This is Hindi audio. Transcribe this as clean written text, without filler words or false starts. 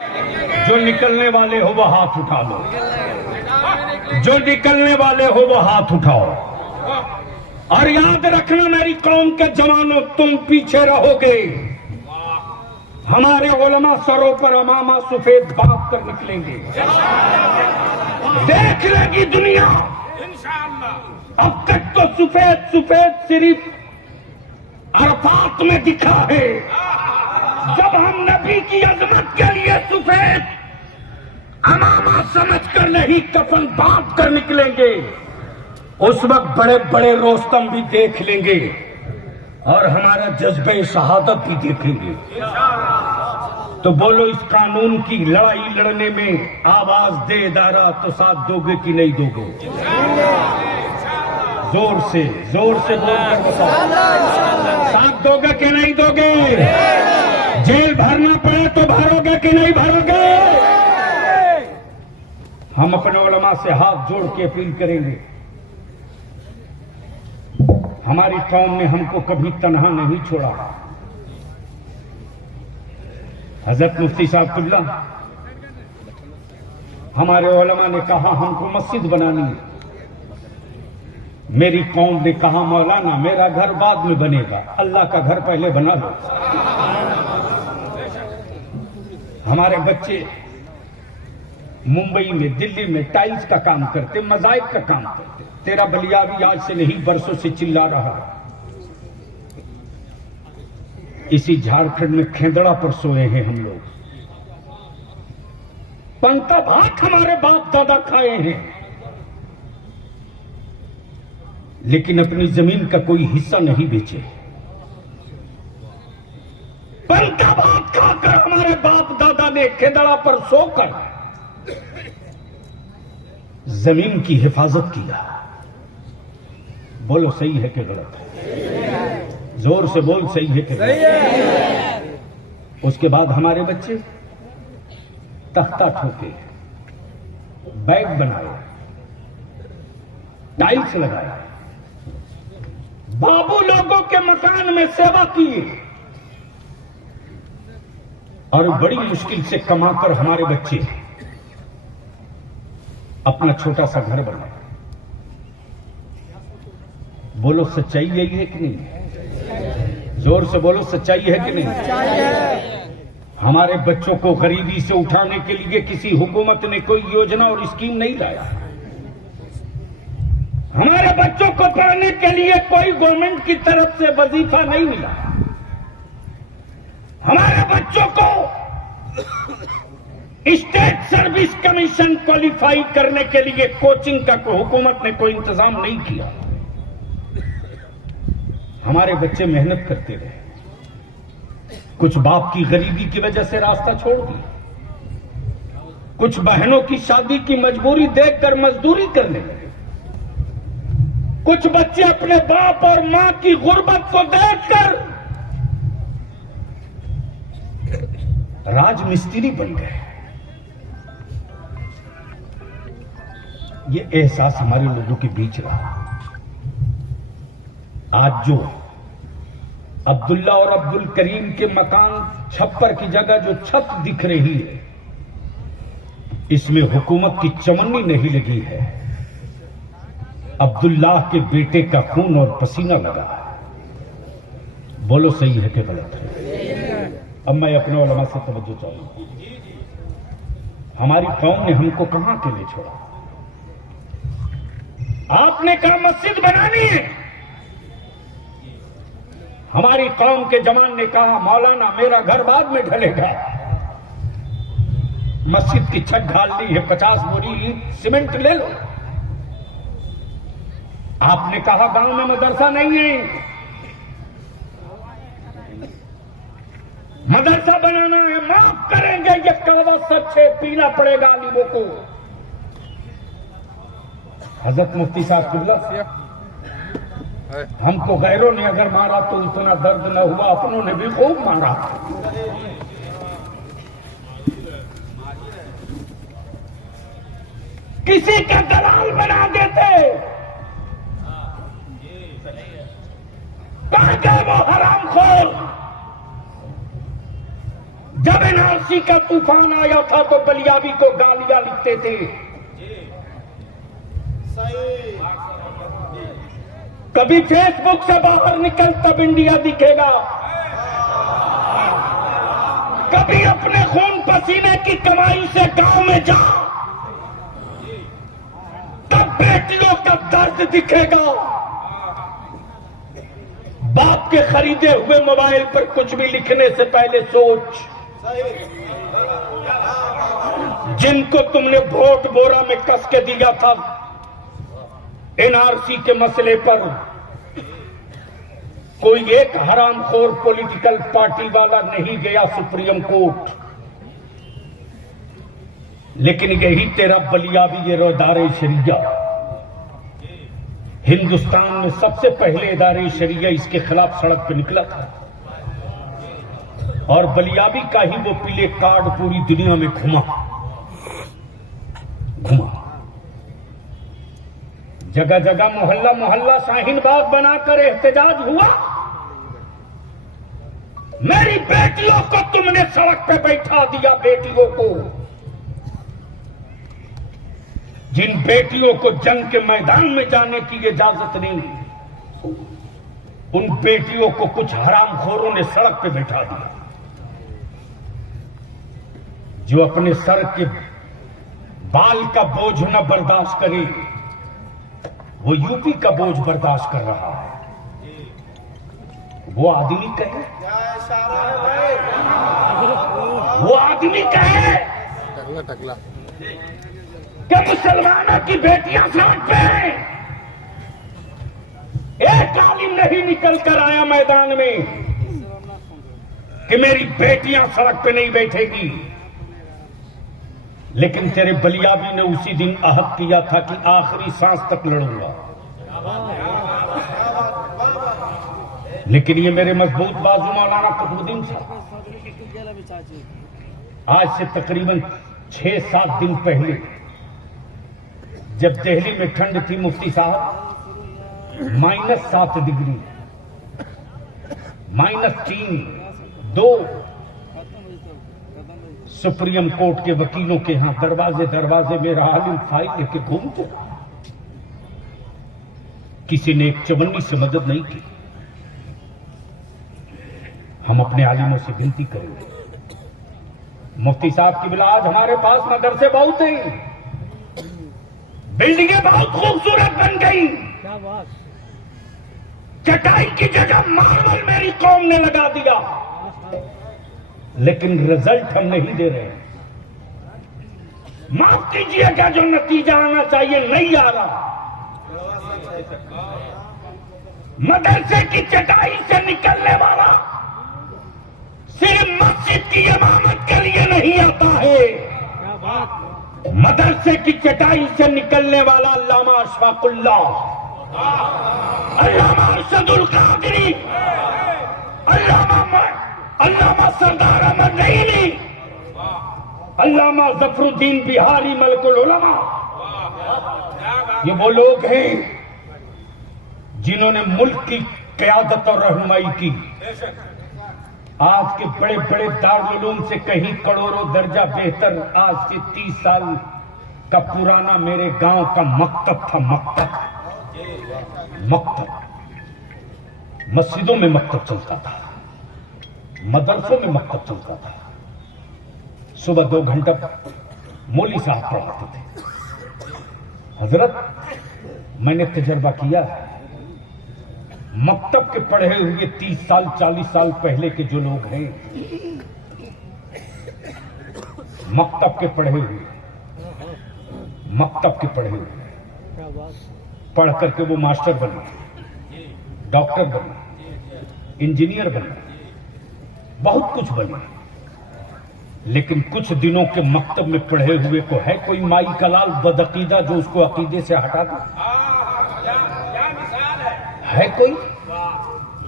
जो निकलने वाले हो वो हाथ उठा लो, जो निकलने वाले हो वो हाथ उठाओ। और याद रखना मेरी कौम के जवानों, तुम पीछे रहोगे। हमारे उलमा सरों पर अमामा सफेद बात कर निकलेंगे, देख लेगी दुनिया। अब तक तो सफेद सफेद सिर्फ अरफात में दिखा है, जब हम नबी की अजमत के लिए सफेद अमामा समझकर नहीं कफन बांध कर निकलेंगे, उस वक्त बड़े बड़े रोस्तम भी देख लेंगे और हमारा जज्बे शहादत भी देखेंगे। तो बोलो, इस कानून की लड़ाई लड़ने में आवाज दे इदारा, तो साथ दोगे कि नहीं दोगे? जोर से बोलकर बताओ, साथ दोगे कि नहीं दोगे? जेल भरना पड़े तो भरोगे कि नहीं भरोगे? हम अपने उलमा से हाथ जोड़ के अपील करेंगे, हमारी कौम ने हमको कभी तन्हा नहीं छोड़ा। हजरत मुफ्ती साहब कुल्ला, हमारे उलमा ने कहा हमको मस्जिद बनानी है, मेरी कौम ने कहा मौलाना मेरा घर बाद में बनेगा, अल्लाह का घर पहले बना लो। हमारे बच्चे मुंबई में, दिल्ली में टाइल्स का काम करते, मजाइक का काम करते। तेरा बलियावी आज से नहीं बरसों से चिल्ला रहा है। इसी झारखंड में खेंदड़ा पर सोए हैं हम लोग, पंता भात हमारे बाप दादा खाए हैं, लेकिन अपनी जमीन का कोई हिस्सा नहीं बेचे। पंता भात खाकर हमारे बाप दादा ने खेदड़ा पर सोकर जमीन की हिफाजत किया। बोलो सही है कि गलत है? जोर से बोल, सही है कि गलत? उसके बाद हमारे बच्चे तख्ता ठोके, बैग बनाए, टाइल्स लगाए, बाबू लोगों के मकान में सेवा की और बड़ी मुश्किल से कमाकर हमारे बच्चे अपना छोटा सा घर बनाए। बोलो सच्चाई यही है कि नहीं? जोर से बोलो, सच्चाई है कि नहीं? हमारे बच्चों को गरीबी से उठाने के लिए किसी हुकूमत ने कोई योजना और स्कीम नहीं लाया। हमारे बच्चों को पढ़ने के लिए कोई गवर्नमेंट की तरफ से वजीफा नहीं मिला। हमारे बच्चों को स्टेट सर्विस कमीशन क्वालिफाई करने के लिए कोचिंग का हुकूमत ने कोई इंतजाम नहीं किया। हमारे बच्चे मेहनत करते रहे, कुछ बाप की गरीबी की वजह से रास्ता छोड़ दिया, कुछ बहनों की शादी की मजबूरी देखकर मजदूरी करने लगे, कुछ बच्चे अपने बाप और मां की गुर्बत को देखकर राजमिस्त्री बन गए। ये एहसास हमारे लोगों के बीच रहा। आज जो अब्दुल्ला और अब्दुल करीम के मकान छप्पर की जगह जो छत दिख रही है, इसमें हुकूमत की चमन्नी नहीं लगी है, अब्दुल्लाह के बेटे का खून और पसीना लगा है। बोलो सही है कि गलत है? अब मैं अपने उलमा से तवज्जो चाहूंगा। हमारी कौम ने हमको कहां के लिए छोड़ा? आपने कहा मस्जिद बनानी है, हमारी कौम के जवान ने कहा मौलाना मेरा घर बाद में ढलेगा, मस्जिद की छत ढालनी है, 50 बोरी ईंट सीमेंट ले लो। आपने कहा गांव में मदरसा नहीं है, मदरसा बनाना है, माफ करेंगे ये कड़वा सच है, पीना पड़ेगा आलिमों को। हजरत मुफ्ती साहब कुल्ला, हमको गैरों ने अगर मारा तो इतना दर्द न हुआ, अपनों ने भी खूब मारा। किसी का दलाल बना देते, कहां गए वो हरामखोर? जब एनआरसी का तूफान आया था तो बलियाबी को गालियां लिखते थे। कभी फेसबुक से बाहर निकल तब इंडिया दिखेगा, कभी अपने खून पसीने की कमाई से गांव में जा, तब बेटियों का दर्द दिखेगा। बाप के खरीदे हुए मोबाइल पर कुछ भी लिखने से पहले सोच। जिनको तुमने वोट बोरा में कस के दिया था एनआरसी के मसले पर, कोई एक हरामखोर पॉलिटिकल पार्टी वाला नहीं गया सुप्रीम कोर्ट, लेकिन यही तेरा बलियाबी ये इदारे शरिया, हिंदुस्तान में सबसे पहले इदारे शरिया इसके खिलाफ सड़क पर निकला था और बलियाबी का ही वो पीले कार्ड पूरी दुनिया में घुमा। जगह जगह मोहल्ला मोहल्ला शाहीन बाग बनाकर एहतजाज हुआ। मेरी बेटियों को तुमने सड़क पे बैठा दिया, बेटियों को, जिन बेटियों को जंग के मैदान में जाने की इजाजत नहीं, उन बेटियों को कुछ हरामखोरों ने सड़क पे बैठा दिया। जो अपने सर के बाल का बोझ न बर्दाश्त करे, वो यूपी का बोझ बर्दाश्त कर रहा है। वो आदमी कहे, वो आदमी कहे कि मुसलमानों की बेटियां सड़क पे हैं। एक आलिम नहीं निकल कर आया मैदान में कि मेरी बेटियां सड़क पे नहीं बैठेगी, लेकिन तेरे बलियाबी ने उसी दिन अहद किया था कि आखिरी सांस तक लड़ूंगा। लेकिन ये मेरे मजबूत बाजू मौलाना कुतुबुद्दीन साहब आज से तकरीबन 6-7 दिन पहले जब दिल्ली में ठंड थी, मुफ्ती साहब -7 डिग्री, -3, 2 सुप्रीम कोर्ट के वकीलों के यहां दरवाजे दरवाजे मेरा आलिम फाइल लेके घूमते, किसी ने एक चवन्नी से मदद नहीं की। हम अपने आलिमों से विनती करेंगे, मुफ्ती साहब की बिलाज हमारे पास मदरसे बहुत हैं, बिल्डिंगें बहुत खूबसूरत बन गई, चटाई की जगह मार्बल मेरी कौम ने लगा दिया, लेकिन रिजल्ट हम नहीं दे रहे। माफ कीजिएगा, जो नतीजा आना चाहिए नहीं आ रहा। मदरसे की चटाई से निकलने वाला सिर्फ मस्जिद की इमामत के लिए नहीं आता है। मदरसे की चटाई से निकलने वाला अल्लामा अशफाकुल्लाह, अल्लामा अरशदुल कादरी, अल्लामा सरदार अहमद नईमी, अल्लामा जफरुद्दीन बिहारी मलकुल उलमा, ये वो लोग हैं जिन्होंने मुल्क की क़यादत और रहनुमाई की। आज के बड़े बड़े दारुल उलूम से कहीं करोड़ों दर्जा बेहतर आज से 30 साल का पुराना मेरे गांव का मकतब था। मकतब मस्जिदों में मकतब चलता था, मदरसों में मकतब चलता था। सुबह 2 घंटा मौलवी साहब पढ़ाते थे। हजरत, मैंने तजर्बा किया है, मकतब के पढ़े हुए 30 साल 40 साल पहले के जो लोग हैं, मकतब के पढ़े हुए, पढ़ करके वो मास्टर बने, डॉक्टर बने, इंजीनियर बने, बहुत कुछ बने, लेकिन कुछ दिनों के मकतब में पढ़े हुए को है कोई माई का लाल बदअकीदा जो उसको अकीदे से हटा दे? है कोई?